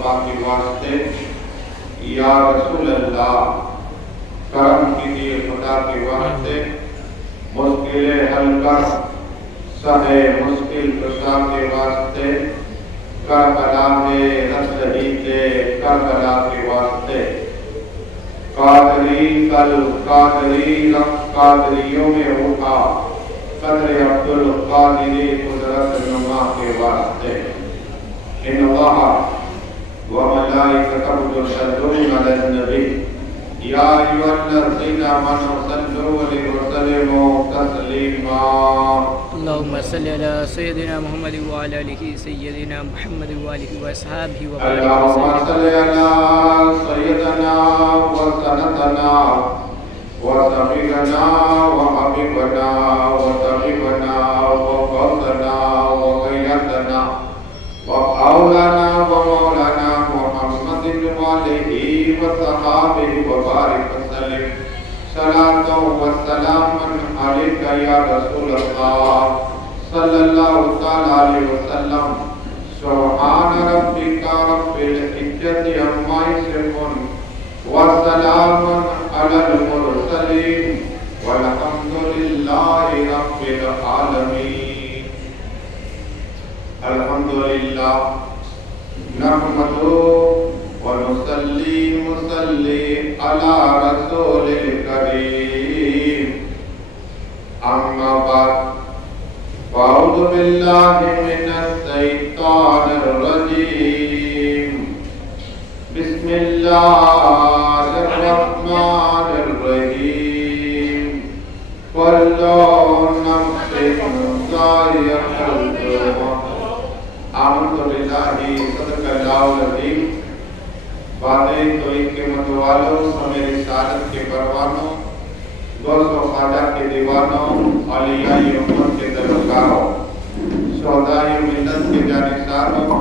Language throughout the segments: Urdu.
مصطفیٰ کے واسطے یا رسول اللہ کرم کیجیے خدا کے واسطے مشکلیں حل کر سہے مشکل کشا کے واسطے کربلا میں شہید کربلا کے واسطے قادری کل قادری رب قادریوں میں ہوگا قدر عبد القادری قدرت نما کے واسطے ان اللہ وملائکتہ یصلون علی النبی یا ایھا الذین آمنوا صلوا علیہ وسلموا تسلیما اللهم صل على سيدنا محمد وعلى آله سيدنا محمد وآله وأصحابه وبارك اللهم صل على سيدنا وسندنا وسفيرنا وحبيبنا وطبيبنا وقوتنا وقيادنا وأولانا ومولانا محمد وآله وصحابه وبارك وسلم صلاة وسلام عليك يا رسول الله صلى الله تعالى عليه وسلم سبحان ربك رب العزة عما يصفون وسلام على المرسلين والحمد لله رب العالمين الحمد لله نحمده ونصلي على رسول الكريم أما بعد فأعوذ بالله من الشيطان الرجيم بسم الله الرحمن الرحيم كل نفس ذائقة الموت آمنت بالله صدق الله العظيم باتیں تو ان کے متوالوں سمے رسالت کے پروانوں غوث و خواجہ کے دیوانوں اولیاء امت کے طلبگاروں شہداء ملت کے جانشانوں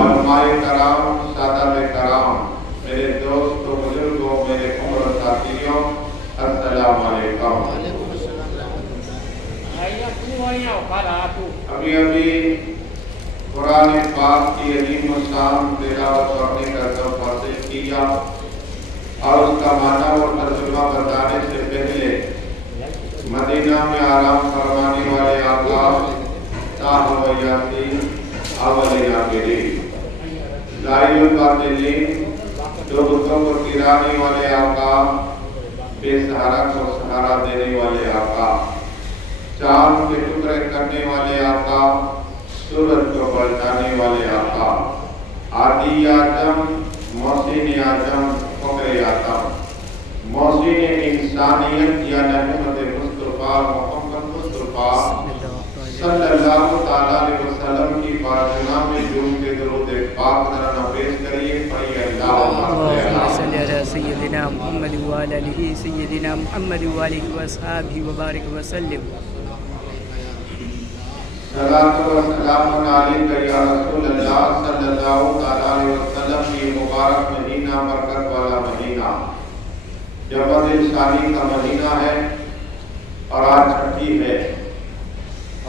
علماء کرام سادات کرام میرے دوستوں بزرگوں میرے عمر ساتھیوں السلام علیکم ابھی قرآن پاک کی عظیم و شان تلاوت کرنے کا سبق حاصل کیا اور اس کا معنی اور ترجمہ بتانے سے پہلے مدینہ میں آرام فرمانے والے آقا صاحب و یاسین اول عابدین لائی الباطلین جو بتوں کو گرانے والے آقا بے سہارا کو سہارا دینے والے آقا چاند کے ٹکڑے کرنے والے آقا سورج کو پلٹانے والے آقا عادی اعظم محسن اعظم فخر اعظم محسن انسانیت یا نعمت مصطفیٰ محمد مصطفیٰ صلی اللہ تعالیٰ علیہ وسلم کی پارچنا میں جھوم کے درود پاک ذرا پیش کریے پڑھیے اللہم صل على سيدنا محمد وعلى آله سيدنا محمد وآله وأصحابه وبارك وسلم صلاۃ و سلام علیک یا رسول اللہ صلی اللہ علیہ وسلم یہ مبارک مہینہ برکت والا مہینہ جمادی الثانی کا مہینہ ہے اور آج چھٹی ہے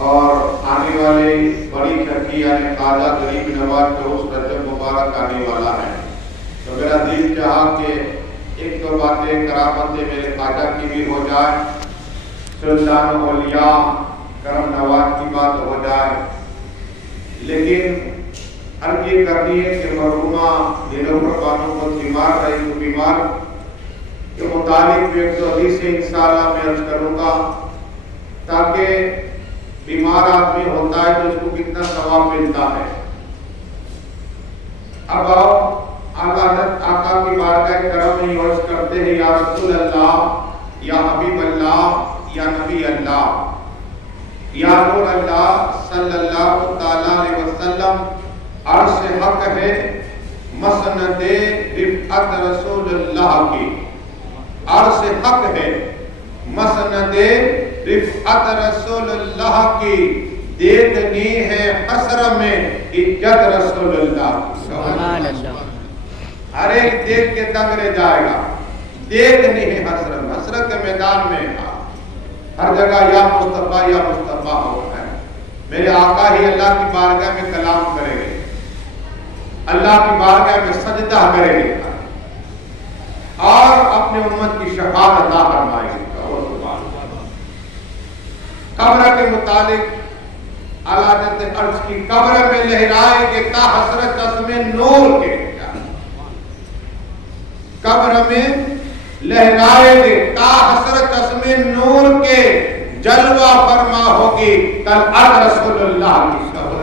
اور آنے والی بڑی چھٹی یعنی خواجہ غریب نواز کا اس رجب مبارک آنے والا ہے تو میرا دل چاہا کہ ایک دو باتیں کرامتیں میرے خواجہ کی بھی ہو جائے سلطان اولیاء کرم نواز کی بات ہو جائے لیکن عرض یہ کرنی ہے کہ مرحومہ دلوبر بانو کو بیمار رہی تو بیمار کے متعلق ایک دو حدیث انشاءاللہ میں عرض کروں گا تاکہ بیمار آدمی ہوتا ہے تو اس کو کتنا ثواب ملتا ہے. اب آقا کی بارگاہ کرم میں عرض کرتے ہیں یا رسول اللہ یا حبیب اللہ یا نبی اللہ یا نور اللہ صلی اللہ تعالیٰ علیہ وسلم عرش حق ہے مسند رفعت رسول اللہ کی عرش حق ہے مسند رفعت رسول اللہ کی دیکھنی ہے حسر میں عزت رسول اللہ کی. سبحان اللہ. ہر ایک دیکھ کے دنگ رہ جائے گا. دیکھنی ہے حسرت کے میدان میں ہر جگہ یا مصطفیٰ ہوتا ہے. میرے آقا ہی اللہ کی بارگاہ میں کلام کریں گے. اللہ کی بارگاہ میں سجدہ کرے گا اور اپنے امت کی شفاعت عطا فرمائے گا۔ قبر کے متعلق اعلیٰ حضرت نے عرض کی، قبر میں لہرائے گے تا حسرت چشمے نور کے، قبر میں لہرائے گے تا حسرت چشمے نور کے، جلوہ فرما ہوگی کل ارض رسول اللہ کی قبر۔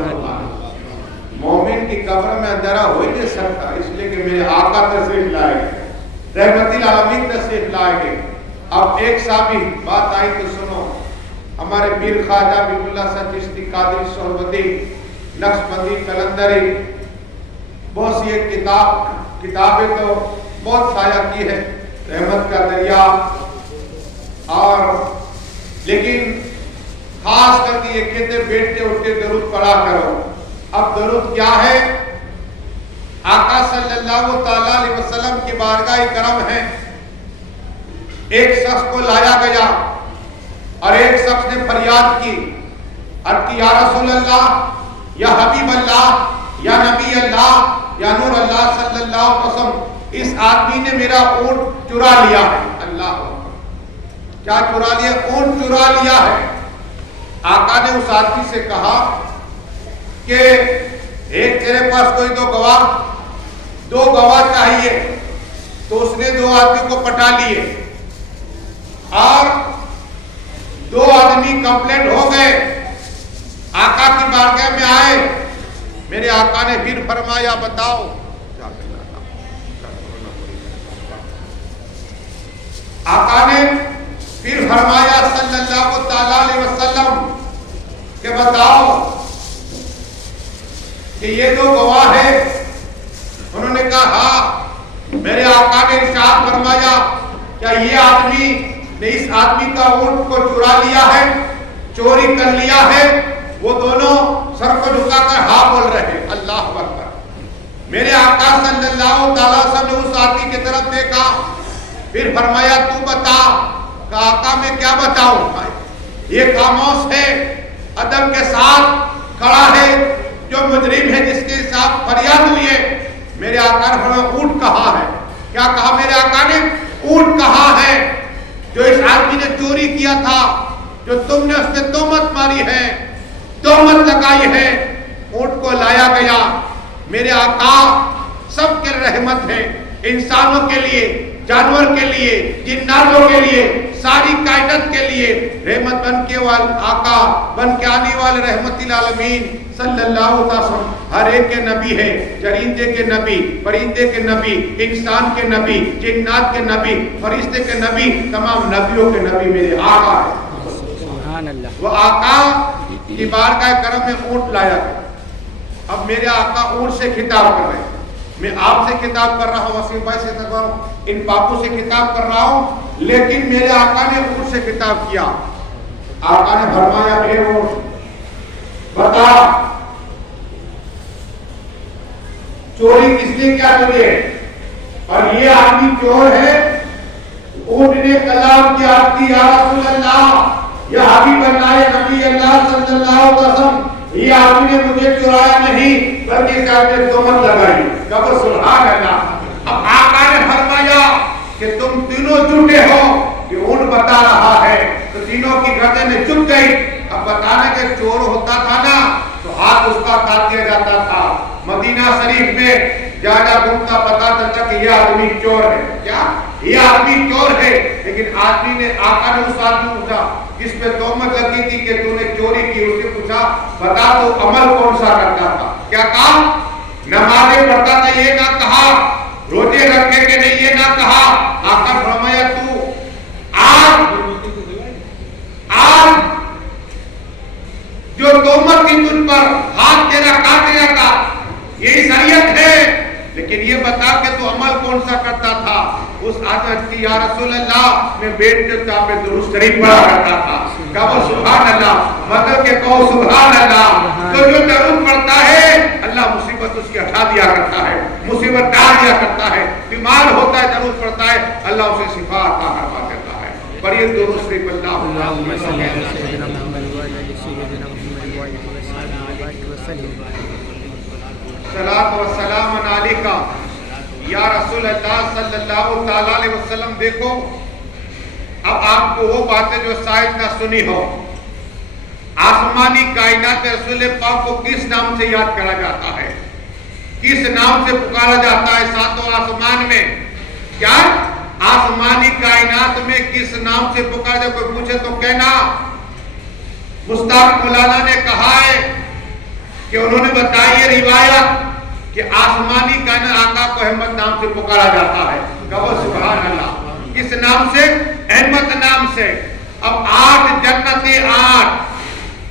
مومن کی قبر میں اندھیرا ہو ہی نہیں سکتا، اس لیے کہ میرے آقا تشریف لائے گے، رحمت العالمین تشریف لائے گے۔ اب ایک صحابی بات آئی تو سنو، ہمارے پیر خواجہ حبیب اللہ صاحب چشتی قادری سہروردی نقشبندی قلندری بہت سی ایک کتابیں تو بہت سایہ کی ہے، رحمت کا دریا، اور لیکن خاص کر کے یہ کہتے بیٹھتے اٹھتے درود پڑھا کرو۔ اب درود کیا ہے؟ آقا صلی اللہ تعالی علیہ وسلم کی بارگاہ کرم ہے، ایک شخص کو لایا گیا اور ایک شخص نے فریاد کی، عرض کی یا رسول اللہ، یا حبیب اللہ، یا نبی اللہ، یا نور اللہ صلی اللہ علیہ وسلم، اس آدمی نے میرا اونٹ چرا لیا ہے۔ اللہ کیا چرا لیا؟ اونٹ چرا لیا ہے۔ آقا نے اس آدمی سے کہا کہ ایک تیرے پاس کوئی دو گواہ چاہیے، تو اس نے دو آدمی کو پٹا لیے اور دو آدمی کمپلیٹ ہو گئے، آقا کی بارگاہ میں آئے۔ میرے آقا نے پھر فرمایا بتاؤ، آقا نے پھر فرمایا صلی اللہ تعالی علیہ وسلم کہ بتاؤ کہ یہ دو گواہ ہیں؟ انہوں نے کہا ہاں۔ میرے آقا نے ارشاد فرمایا کیا یہ آدمی نے اس آدمی کا اونٹ کو چرا لیا ہے، چوری کر لیا ہے؟ وہ دونوں سر کو جھکا کر ہاں بول رہے ہیں۔ اللہ اکبر۔ میرے آقا صلی اللہ تعالی وسلم نے اس آدمی کی طرف دیکھا، پھر فرمایا تو بتا۔ کہا آقا میں کیا بتاؤں؟ یہ خاموش ہے، ادب کے ساتھ کھڑا ہے، جو مجرم ہے جس کے ساتھ فریاد ہوئی ہے۔ میرے آقا نے فرمایا اونٹ کہاں ہے؟ کیا کہا میرے آقا نے؟ اونٹ کہاں ہے جو اس آدمی نے چوری کیا تھا، جو تم نے اس نے تہمت ماری ہے، تہمت لگائی ہے؟ اونٹ کو لایا گیا۔ میرے آقا سب کے رحمت ہے، انسانوں کے لیے، جانور کے لیے، جناتوں کے لیے، ساری کائنات کے لیے رحمت بن کے آقا بن کے آنے والے رحمت العالمین صلی اللہ علیہ وسلم ہر ایک کے نبی ہے، چرندے کے نبی، پرندے کے نبی، انسان کے نبی، جنات کے نبی، فرشتے کے نبی، تمام نبیوں کے نبی میرے آقا ہے۔ سبحان اللہ۔ وہ آقا کی بارگاہ کرم میں اونٹ لایا گیا۔ اب میرے آقا اونٹ سے خطاب کر رہے ہیں، میں آپ سے خطاب کر رہا ہوں، وسیم بھائی سے خطاب، ان پاپوں سے خطاب کر رہا ہوں، لیکن میرے آقا نے اونٹ سے خطاب کیا۔ آقا نے فرمایا اے اونٹ بتا چوری کس نے کیا تجھے؟ اور یہ آدمی چور ہے؟ اونٹ نے کلام کیا کہ یا رسول اللہ، یا حبیب اللہ، یا نبی اللہ صلی اللہ علیہ وسلم، یہ آدمی نے مجھے چرایا نہیں بلکہ اس آدمی نے تہمت لگائی۔ کہو سبحان اللہ۔ اب آقا نے فرمایا کہ تم تینوں جھوٹے ہو، کہ اونٹ بتا رہا ہے، تو تینوں کی گردنیں جھک گئی۔ اب بتانا کہ چور ہوتا تھا نا تو ہاتھ اس کا کاٹ دیا جاتا تھا۔ مدینہ شریف میں جانا گھومتا پتا چلتا کہ یہ آدمی چور ہے۔ کیا یہ آدمی چور ہے؟ لیکن آدمی نے آقا نے اس آدمی پوچھا جس پہ تہمت لگی تھی کہ تو نے چوری کی، اس سے پوچھا بتا تو عمل کون سا کرتا تھا؟ کیا کہا؟ نمازیں پڑھتا تھا یہ نہ کہا، روزے رکھے کہ نہیں یہ نہ کہا۔ آقا فرمایا تو آج جو تہمت کی تجھ پر ہاتھ تیرا کاٹ دیا تھا یہی شریعت ہے، لیکن یہ بتا کہ تو عمل کون سا کرتا تھا؟ اس آدمی کی یا رسول اللہ میں بیٹھ کے پہ درود شریف پڑھا کرتا تھا۔ کہو سبحان اللہ، مطلب کہ کہو سبحان اللہ۔ تو جو درود پڑھتا ہے اللہ مصیبت اس کی ہٹا دیا کرتا ہے، مصیبت ٹال دیا کرتا ہے، بیمار ہوتا ہے درود پڑھتا ہے اللہ اسے شفا عطا فرما دیتا ہے۔ پڑھیے درود شریف اللہم صلی علی سیدنا محمد وعلی آل سیدنا محمد وعلی آلہ وصحبہ وسلم۔ صلاۃ و سلام مالک کا یا رسول اللہ صلی اللہ تعالی علیہ وسلم دیکھو اب آپ کو وہ باتیں جو شاید نہ سنی ہو، آسمانی کائنات رسول پاک کو کس نام سے یاد کرا جاتا ہے، کس نام سے پکارا جاتا ہے ساتوں آسمان میں؟ کیا آسمانی کائنات میں کس نام سے پکارا جاتا ہے؟ کوئی پوچھے تو کہنا مشتاق مولانا نے کہا ہے کہ انہوں نے بتائی ہے روایت کہ آسمانی کائنات آقا کو احمد نام سے پکارا جاتا ہے۔ کہو سبحان اللہ۔ کس نام سے؟ احمد نام سے۔ اب 8 جنتیں 8،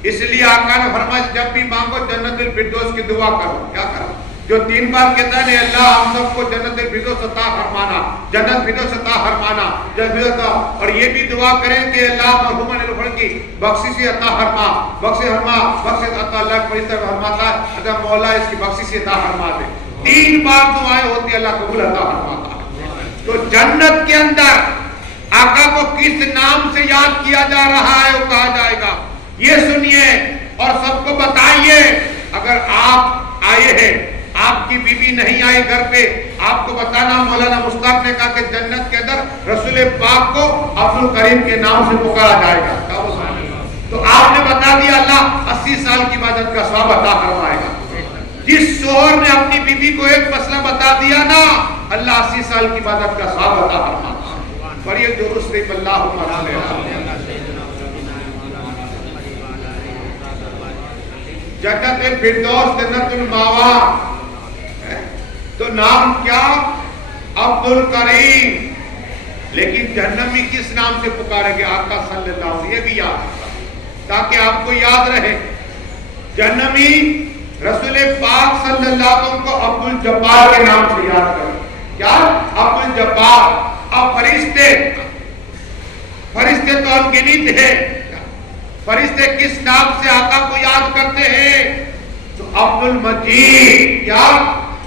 اس لیے آقا نے فرمایا جب بھی مانگو جنت الفردوس کی دعا کرو۔ کیا کرو؟ جو 3 بار کہتا ہے اللہ ہم سب کو جنت الفردوس عطا فرمانا، جنت الفردوس عطا فرمانا، اور یہ بھی دعا کریں کہ اللہ مرحوم الفر کی بخشش عطا فرما، بخشش عطا اللہ فرشتہ فرماتا ہے اگر مولا اس کی بخشش عطا فرما دے۔ 3 بار دعائیں ہوتی ہے، اللہ قبول عطا فرماتا ہے۔ تو جنت کے اندر آقا کو کس نام سے یاد کیا جا رہا ہے وہ کہا جائے گا، یہ سنیے اور سب کو بتائیے۔ اگر آپ آئے ہیں، آپ کی بیوی نہیں آئی گھر پہ، آپ کو بتانا مولانا مشتاق نے کہا کہ جنت کے اندر رسول پاک کو عبد الکریم کے نام سے پکارا جائے گا، تو آپ نے بتا دیا اللہ 80 سال کی عبادت کا ثواب عطا فرمائے گا۔ جس شوہر نے اپنی بیوی کو ایک مسئلہ بتا دیا نا، اللہ 80 سال کی عبادت کا ثواب عطا فرماتا ہے۔ پڑھیے درود شریف اللہم صلی علی جنت الفردوس، جنت الماوا، تو نام کیا؟ عبد الکریم۔ لیکن جہنمی کس نام سے پکارے گے؟ آقا صلی اللہ علیہ وسلم۔ یہ بھی یاد تاکہ آپ کو یاد رہے، جہنمی رسول پاک صلی اللہ علیہ وسلم کو عبد الجبار کے نام سے یاد کرو۔ کیا؟ عبد الجبار۔ اب فرشتے تو انگنت ہیں، فرشتے کس نام سے آقا کو یاد کرتے ہیں؟ تو عبد المجید۔ کیا؟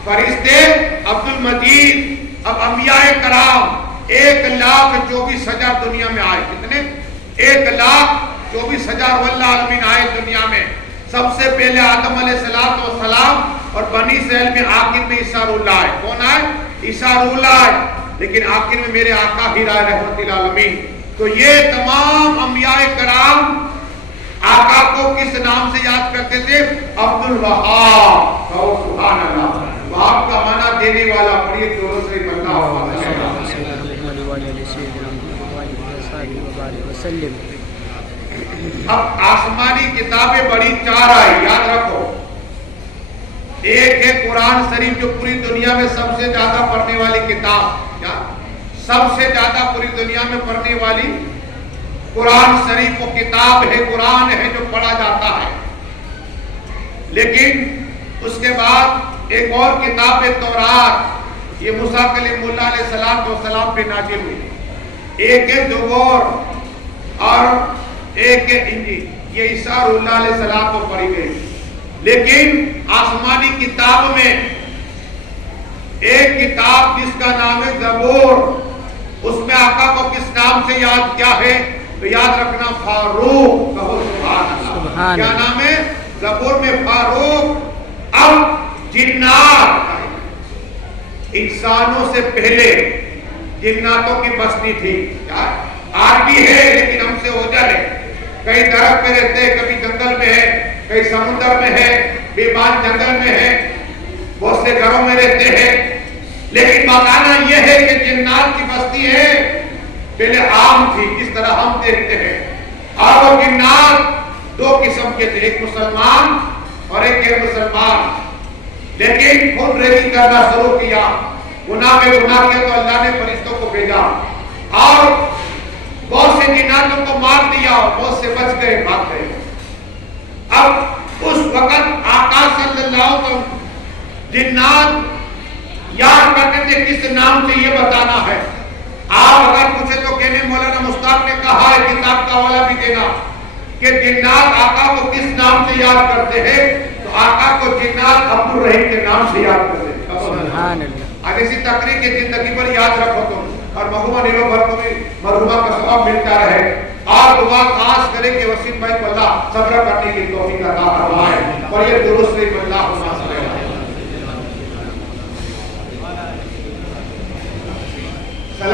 فرشتے عبد المجید۔ اب انبیاء کرام 1,24,000 دنیا میں آئے۔ کتنے؟ 1,24,000 واللہ عالمین آئے دنیا میں۔ سب سے پہلے آدم علیہ السلام اور بنی اسرائیل میں آخر میں عیسیٰ روح اللہ آئے۔ کون آئے؟ عیسیٰ روح اللہ آئے، لیکن آخر میں میرے آقا ہی رائے رحمت العالمین۔ تو یہ تمام انبیاء کرام آقا کو کس نام سے یاد کرتے تھے؟ عبد الوہاب۔ کہو سبحان اللہ۔ وہاب کا معنی دینے والا۔ پڑھیے درود شریف اللہم صلی اللہ۔ اب آسمانی کتابیں بڑی 4 آئی، یاد رکھو۔ ایک ہے قرآن شریف جو پوری دنیا میں سب سے زیادہ پڑھنے والی کتاب۔ کیا؟ سب سے زیادہ پوری دنیا میں پڑھنے والی قرآن شریف وہ کتاب ہے، قرآن ہے جو پڑھا جاتا ہے۔ لیکن اس کے بعد ایک اور کتاب ہے تورات، یہ موسیٰ کلیم اللہ علیہ السلام پہ نازل ہوئی۔ ایک ہے زبور اور ایک ہے انجیل، یہ عیسیٰ اللہ علیہ السلام کو پڑھی گئی۔ لیکن آسمانی کتاب میں ایک کتاب جس کا نام ہے زبور، اس میں آقا کو کس نام سے یاد کیا ہے؟ تو یاد رکھنا فاروق۔ کہو سبحان اللہ۔ کیا نام ہے؟ زبور میں فاروق۔ اب جنات، انسانوں سے پہلے جناتوں کی بستی تھی، آج بھی ہے لیکن ہم سے اوجھل ہے۔ کئی درخت میں رہتے ہیں، کبھی جنگل میں ہے، کئی سمندر میں ہے، بیابان جنگل میں ہے، بہت سے گھروں میں رہتے ہیں۔ لیکن بتانا یہ ہے کہ جنات کی بستی ہے پہلے عام تھی، جس طرح ہم دیکھتے ہیں۔ اور وہ جنات 2 قسم کے تھے، ایک مسلمان اور ایک غیر مسلمان۔ لیکن خود ریزی کرنا شروع کیا، گناہ میں گناہ کیا تو اللہ نے فرشتوں کو بھیجا اور بہت سے جناتوں کو مار دیا اور بہت سے بچ گئے، بھاگ گئے۔ اب اس وقت آقا صلی اللہ علیہ وسلم جنات یاد کرتے تھے کس نام سے یہ بتانا ہے۔ آپ اگر پوچھے تو کہنے مولانا مشتاق نے کہا ہے کتاب کا حوالہ بھی دینا کہ جنات آقا کو کس نام سے یاد کرتے ہیں، تو آقا کو جنات عبد الرحیم کے نام سے یاد کرتے ہیں۔ سبحان اللہ۔ آج اسی تقریر کی زندگی پر یاد رکھو تم، اور محمد نیلو بھر کو بھی مرحومہ کا ثواب ملتا رہے، اور دعا خاص کرے کہ وسیم بھائی کو اللہ صبر کرنے کی توفیق عطا فرمائے۔ اور یہ درود شریف اللہ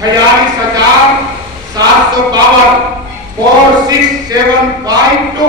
46,752 46752।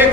1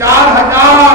4000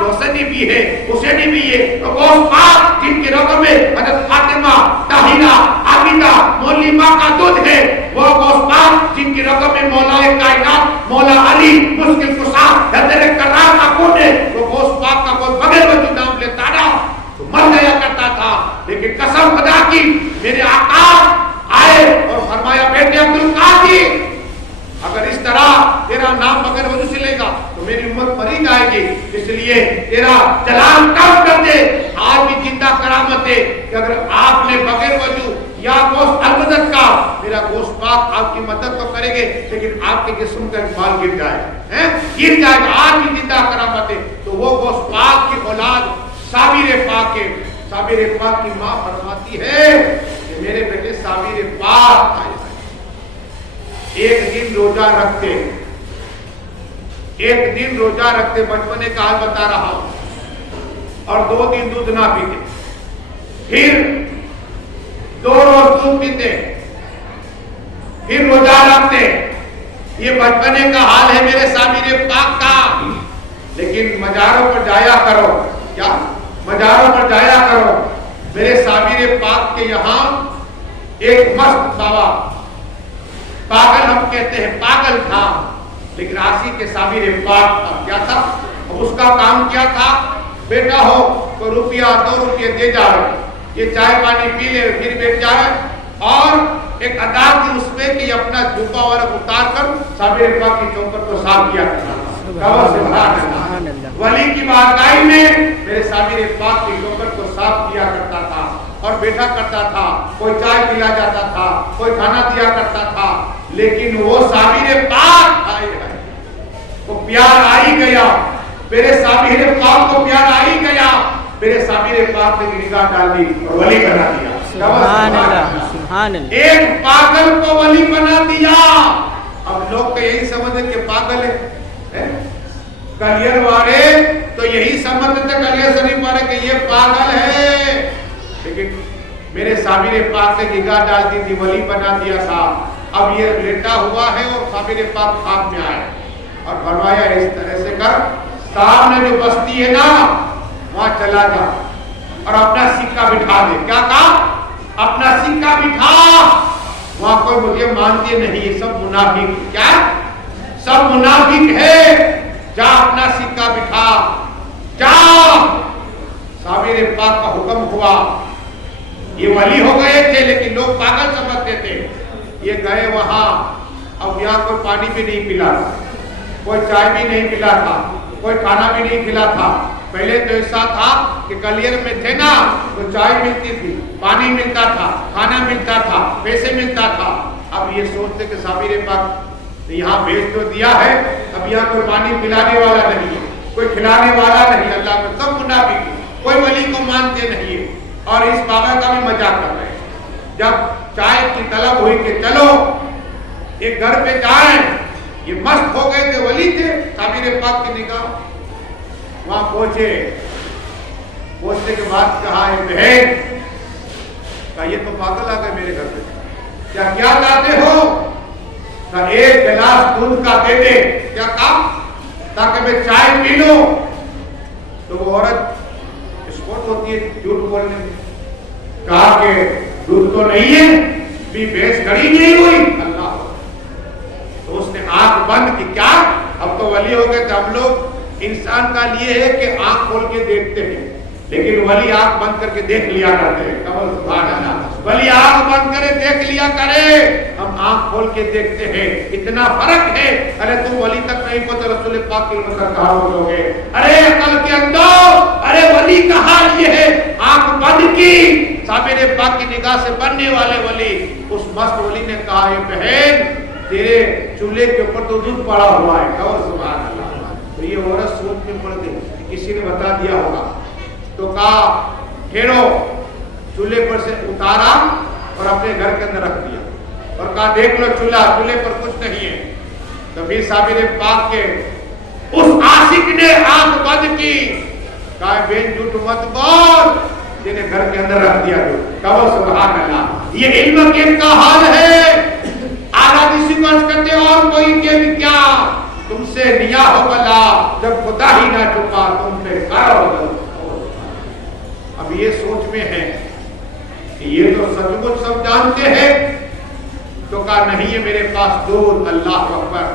جو حسینی بھی ہے حسینی بھی ہے، وہ غوث پاک جن کے رگوں میں حضرت فاطمہ، طاہرہ، عابدہ، مولیمہ کا دودھ ہے، وہ غوث پاک جن کے رگوں میں مولا کائنات مولا علی مشکل کشا حیدر کرار کا خون ہے، وہ غوث پاک کا کوئی بغیر وجود نام لیتا نا تو مر گیا کرتا تھا، لیکن قسم خدا کی میرے آقا آئے اور فرمایا بیٹے عبدالقادر اگر اس طرح تیرا نام بغیر وضو سے لے گا تو میری امت مری جائے گی، اس لیے تیرا جلال کم کر دے۔ آج بھی زندہ کرامت ہے کہ اگر آپ نے بغیر وضو یا گوشت المدد کا میرا گوشت پاک آپ کی مدد تو کرے گے لیکن آپ کے جسم کا اقبال گر جائے گر جائے گا۔ آج بھی زندہ کرامت ہے تو وہ گوشت پاک کی اولاد صابر پاک ہے، صابر پاک کی ماں فرماتی ہے کہ میرے بیٹے صابر پاک آئے، ایک دن روزہ رکھتے، ایک دن روزہ رکھتے، بچپنے کا حال بتا رہا ہوں، اور 2 دن دودھ نہ پیتے، پھر 2 روز دودھ پیتے، پھر روزہ رکھتے۔ یہ بچپنے کا حال ہے میرے صابر پاک کا، لیکن مزاروں پر جایا کرو، کیا مزاروں پر جایا کرو۔ میرے صابر پاک کے یہاں ایک مست بابا، پاگل ہم کہتے ہیں، پاگل تھا لیکن عاشق کے صابر پاک تھا۔ کیا تھا اس کا کام؟ کیا تھا؟ بیٹا ہو تو روپیہ 2 روپیے دے جاؤ، یہ چائے پانی پی لے پھر بیٹھ جائے، اور ایک ادا تھی اس میں کہ اپنا جوبہ والا اتار کر صابر پاک کی چوکٹ کو صاف کیا کرتا تھا۔ ولی کی بارگاہ میں میرے صابر پاک کی چوکٹ کو صاف کیا کرتا تھا اور بیٹھا کرتا تھا، کوئی چائے پلا جاتا تھا، کوئی کھانا دیا کرتا تھا، لیکن وہ صابر پاک آئے ہیں، وہ پیار آئی گیا، میرے صابر پاک کو پیار آئی گیا، میرے صابر پاک نے نگاہ ڈال دی اور ولی بنا دیا۔ سبحان اللہ، سبحان اللہ۔ ایک پاگل کو ولی بنا دیا۔ اب لوگ تو یہی سمجھتے کہ پاگل ہے، کلیئر والے تو یہی سمجھتے تھے کلیئر شریف والے کہ یہ پاگل ہے، لیکن میرے صابر پاک نے نگاہ ڈال دی تھی، ولی بنا دیا تھا۔ اب یہ لیٹا ہوا ہے اور صابر پاک خواب میں آئے اور فرمایا اس طرح سے کر، سامنے جو بستی ہے نا وہاں چلا جا اور اپنا سکہ بٹھا دے۔ کیا کہا؟ اپنا سکہ بٹھا، وہاں کوئی مجھے مانتے نہیں، یہ سب منافق، کیا سب منافق ہے، جا اپنا سکہ بٹھا جا۔ صابر پاک کا حکم ہوا، یہ ولی ہو گئے تھے لیکن لوگ پاگل سمجھتے تھے، یہ گئے وہاں۔ اب یہاں کوئی پانی بھی نہیں پلا تھا، کوئی چائے بھی نہیں پلا تھا، کوئی کھانا بھی نہیں کھلا تھا۔ پہلے تو ایسا تھا کہ کلیئر میں تھے نا تو چائے ملتی تھی، پانی ملتا تھا، کھانا ملتا تھا، پیسے ملتا تھا۔ اب یہ سوچتے کہ صابر پاک یہاں بھیج تو دیا ہے، اب یہاں کوئی پانی پلانے والا نہیں ہے، کوئی کھلانے والا نہیں، اللہ میں سب منافق ہے، کوئی ولی کو مانتے نہیں ہے، اور اس بابا کا بھی مذاق کر رہے ہیں۔ جب چائے کی طلب ہوئی کہ چلو ایک گھر پہ جائیں، یہ مست ہو گئے تھے، ولی تھے، صابر پاک کی نگاہ وہاں پہنچے، پہنچنے کے بعد کہا ہے بہن، کہا یہ تو پاگل آ گئے میرے گھر پہ، کیا چاہتے ہو؟ کہا ایک گلاس دودھ کا دے دے۔ کیا کہا؟ تاکہ میں چائے پی لوں۔ تو وہ عورت اسپورٹ ہوتی ہے جھوٹ بولنے میں، کہا کہ دودھ تو نہیں ہے، بھی بھینس گڑی نہیں ہوئی۔ اللہ، تو اس نے آنکھ بند کی۔ کیا؟ اب تو ولی ہو گئے تھے۔ ہم لوگ انسان کا لیے ہے کہ آنکھ کھول کے دیکھتے ہیں، لیکن ولی آنکھ بند کر کے دیکھ لیا کرتے ہیں۔ سبحان اللہ، ولی آنکھ بند کرے دیکھ لیا کرے، ہم آنکھ کھول کے دیکھتے ہیں، اتنا فرق ہے۔ ارے تم ولی تک نہیں پہنچے، رسول پاک کی امت کہاں ہو گے؟ ارے عقل کے اندر، ارے ولی کا حال یہ ہے، آنکھ بند کی، صابر پاک کی نگاہ سے بننے والے ولی۔ اس مست ولی نے کہا ہے بہن تیرے چولہے کے اوپر تو دودھ پڑا ہوا ہے۔ اور سبحان اللہ، تو یہ عورت سوچ میں پڑ گئی، کسی نے بتا دیا ہوگا، تو کہا ٹھہرو، چولہے پر سے اتارا اور اپنے گھر کے اندر رکھ دیا اور کہا دیکھ لو چولہے پر کچھ نہیں ہے۔ تو پھر صابر پاک کے اس عاشق نے آنکھ بند کی، کہا بہن جھوٹ مت بول، تیرے گھر کے اندر رکھ دیا جو۔ کہو سبحان اللہ، یہ علم کے کا حال ہے۔ آدھا کسی کو عرض کرتے اور کوئی کے بھی کیا، تم سے نیاح و بلا جب خدا ہی نہ چکا تم پہ کرو. اب یہ سوچ میں ہے کہ یہ تو سچ مچ سب جانتے ہیں. تو کہا نہیں ہے میرے پاس دودھ. اللہ اکبر.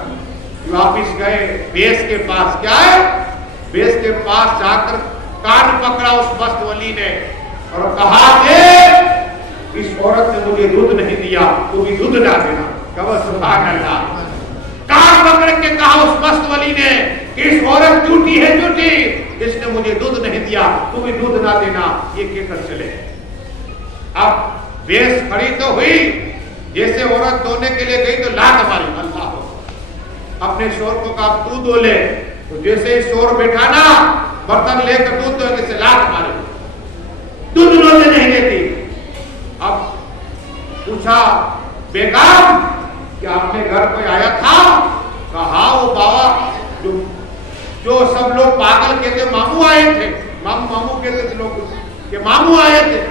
واپس گئے بیس کے پاس. کیا ہے؟ بیس کے پاس جا کر کان پکڑا اس مست ولی نے اور کہا کہ اس عورت نے مجھے دودھ نہیں دیا, تو بھی دودھ نہ دینا. کہا سبحان اللہ. کان پکڑ کے کہا اس مست ولی نے کہ اس عورت جھوٹی ہے, جھوٹی, اس نے مجھے دودھ نہیں دیا, تو بھی دودھ نہ دینا. یہ کہہ کر چلے. اب بیس کھڑی تو ہوئی, جیسے عورت دھونے کے لیے گئی تو لات ماری. اللہ اپنے شوہر کو کہا تو دھو لے. تو جیسے ہی شوہر بیٹھا نا برتن لے کر دودھ دھونے سے لات ماری, دودھ روزے نہیں دیتی. اب پوچھا بیگم کیا آپ نے گھر کوئی آیا تھا؟ کہا وہ بابا جو سب لوگ پاگل کہتے ماموں آئے تھے. ماموں کہتے تھے لوگ کہ ماموں آئے تھے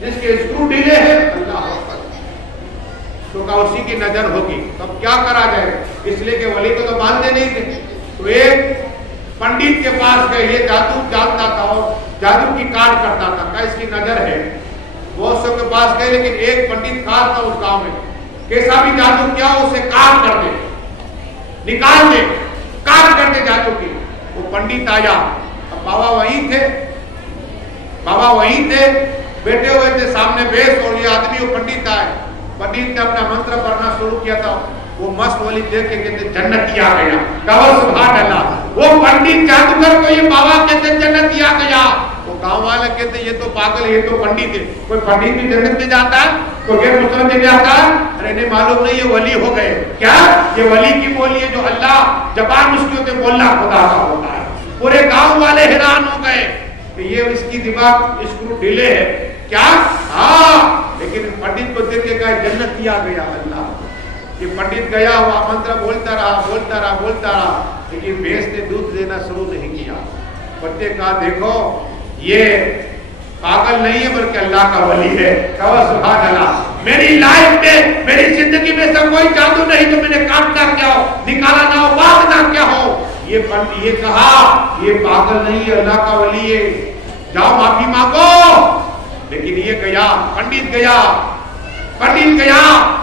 جس کے اسکرو ڈھیلے ہیں. اللہ اکبر. تو کہا اسی کی نظر ہوگی. تب کیا کرا جائے؟ اس لیے کہ ولی کو تو مانتے نہیں تھے. تو ایک پنڈت کے پاس گئے. یہ جادو جانتا تھا اور جادو کی کار کرتا تھا. کہا اس کی نظر ہے. بہت سو کے پاس گئے لیکن ایک پنڈت خاص تھا اس گاؤں میں. کیسا بھی جادو کیا اسے کار کر دے, نکال دے, کار کر دے جادو کی. وہ پنڈت آیا. اب بابا وہیں تھے, بابا وہیں تھے, بیٹھے ہوئے تھے سامنے بیس. اور یہ آدمی وہ پنڈت آئے. پنڈت نے اپنا منتر پڑھنا شروع کیا تھا. وہ مست ولی دیکھ کے کہتے جنت آ گیا. کہو سبحان اللہ. وہ پنڈت جادوگر کو یہ بابا کہتے جنت آ گیا. وہ گاؤں والے کہتے یہ تو پاگل, یہ تو پنڈت ہے. کوئی پنڈت بھی جنت میں جاتا ہے؟ تو یہ مسلم میں جاتا ہے؟ ارے انہیں معلوم نہیں یہ ولی ہو گئے. کیا یہ ولی کی بولی ہے جو اللہ زبان اس کی ہوتے بولنا خدا کا ہوتا ہے. پورے گاؤں والے حیران ہو گئے کہ یہ اس کی دماغ اسکرو ڈھیلے ہے. کیا؟ ہاں. لیکن پنڈت کو دیکھ کے کہا جنت آ گیا. اللہ. یہ پنڈت گیا ہوا منتر بولتا رہا, بولتا رہا, بولتا رہا, لیکن بھینس نے دودھ دینا شروع نہیں کیا. بچے کہا دیکھو یہ پاگل نہیں ہے بلکہ اللہ کا ولی ہے. کہو سبحان اللہ. میری لائف میں, میری زندگی میں سے کوئی جادو نہیں جو میں نے کاٹنا کیا ہو, نکالا نہ ہو, باندھنا کیا ہو. یہ کہا یہ پاگل نہیں ہے, اللہ کا ولی ہے, جاؤ معافی مانگو. لیکن یہ گیا, پنڈت گیا, پنڈت گیا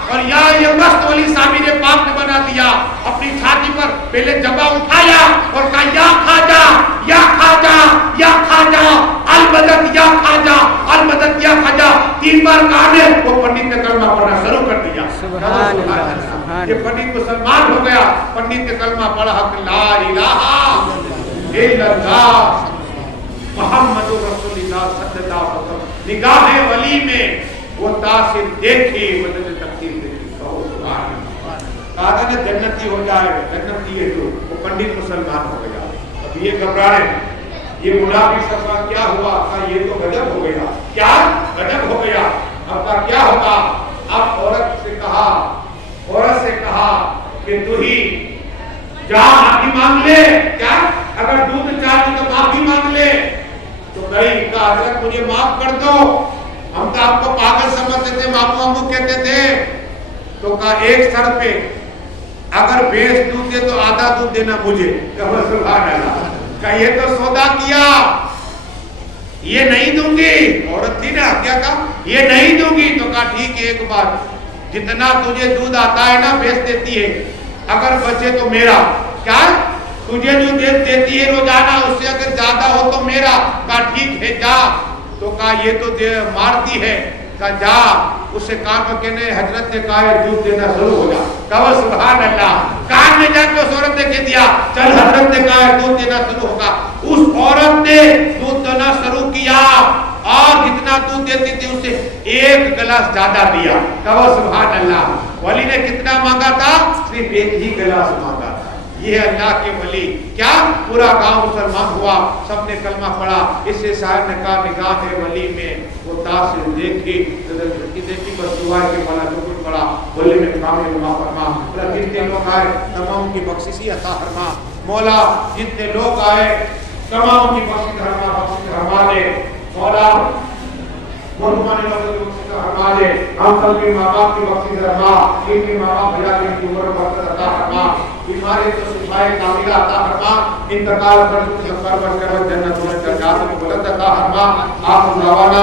اور یہ مست ولی صاحب نے پاک نے بنا دیا. اپنی چھاتی پر پہلے جبا اٹھایا اور کہا یا خواجہ, یا خواجہ, یا خواجہ, المدد یا خواجہ, المدد یا خواجہ. 3 بار کہا نے وہ پنڈت نے کلمہ پڑھنا شروع کر دیا. سبحان اللہ. یہ پنڈت مسلمان ہو گیا. پنڈت نے کلمہ پڑھا کہ لا الہ الا اللہ محمد رسول اللہ صلی اللہ علیہ وسلم. نگاہ ولی میں وہ تاثر دیکھی, مدد تقدیر دیکھی. کہا نے جنتی ہو جائے, جنتی ہے. تو وہ پنڈت مسلمان ہو گیا. اب یہ گھبرانے, یہ منافق سفر کیا ہوا؟ کہا یہ تو غضب ہو گیا. کیا غضب ہو گیا؟ اب کا کیا ہوگا؟ اب عورت سے کہا کہ تو ہی جا معافی مانگ لے. کیا اگر دودھ چاہتی تو معافی مانگ لے. تو گئی, کہا حضرت مجھے معاف کر دو, ہم تو آپ کو پاگل سمجھتے تھے, ماموں کہتے تھے. تو کہا ایک شرط پہ, اگر بھینس دودھ دے تو آدھا دودھ دینا مجھے. کہو سبحان اللہ. کہا یہ تو سودا کیا, یہ نہیں دوں گی. عورت تھی نا, کیا کہا یہ نہیں دوں گی. تو کہا ٹھیک ہے ایک بات, جتنا تجھے دودھ آتا ہے نا بھینس دیتی ہے, اگر بچے تو میرا. کیا تجھے جو دیتی ہے روزانہ اس سے اگر زیادہ ہو تو میرا. کہا ٹھیک ہے جا. تو کہا یہ تو مارتی ہے. کہا جا اسے کان میں کہنے حضرت نے کہا ہے دودھ دینا شروع ہو جا. کہو سبحان اللہ. کان میں جا کے اس عورت نے کہہ دیا چل حضرت نے کہا ہے دودھ دینا شروع ہوگا. اس عورت نے دودھ دینا شروع کیا اور جتنا دودھ دیتی تھی اس سے 1 گلاس زیادہ دیا. کہو سبحان اللہ. ولی نے کتنا مانگا تھا؟ صرف 1 ہی گلاس مانگا تھا. یہ اللہ کے ولی. کیا پورا گاؤں مسلمان ہوا, سب نے کلمہ پڑھا. اس سے شاعر نے کہا نگاہ ولی میں وہ تاثر دیکھی, دیکھی بس دعا ہے کہ مولا جو کچھ پڑھا ولی میں کامل معاف فرما. جتنے لوگ آئے تمام کی بخششی عطا فرما. مولا جتنے لوگ آئے تمام کی بخشش فرما دے. مولا مرحومان لوگوں کو فرما دے. ہم سب کے ماں باپ کی بخشش فرما. ان کے ماں باپ بھیا کی عمر برکت عطا فرما. بیماری تو شفائے کاملہ عطا فرما، انتقال پر مشرف جنت میں درجات کو بلند عطا فرما۔ آخر دعوانا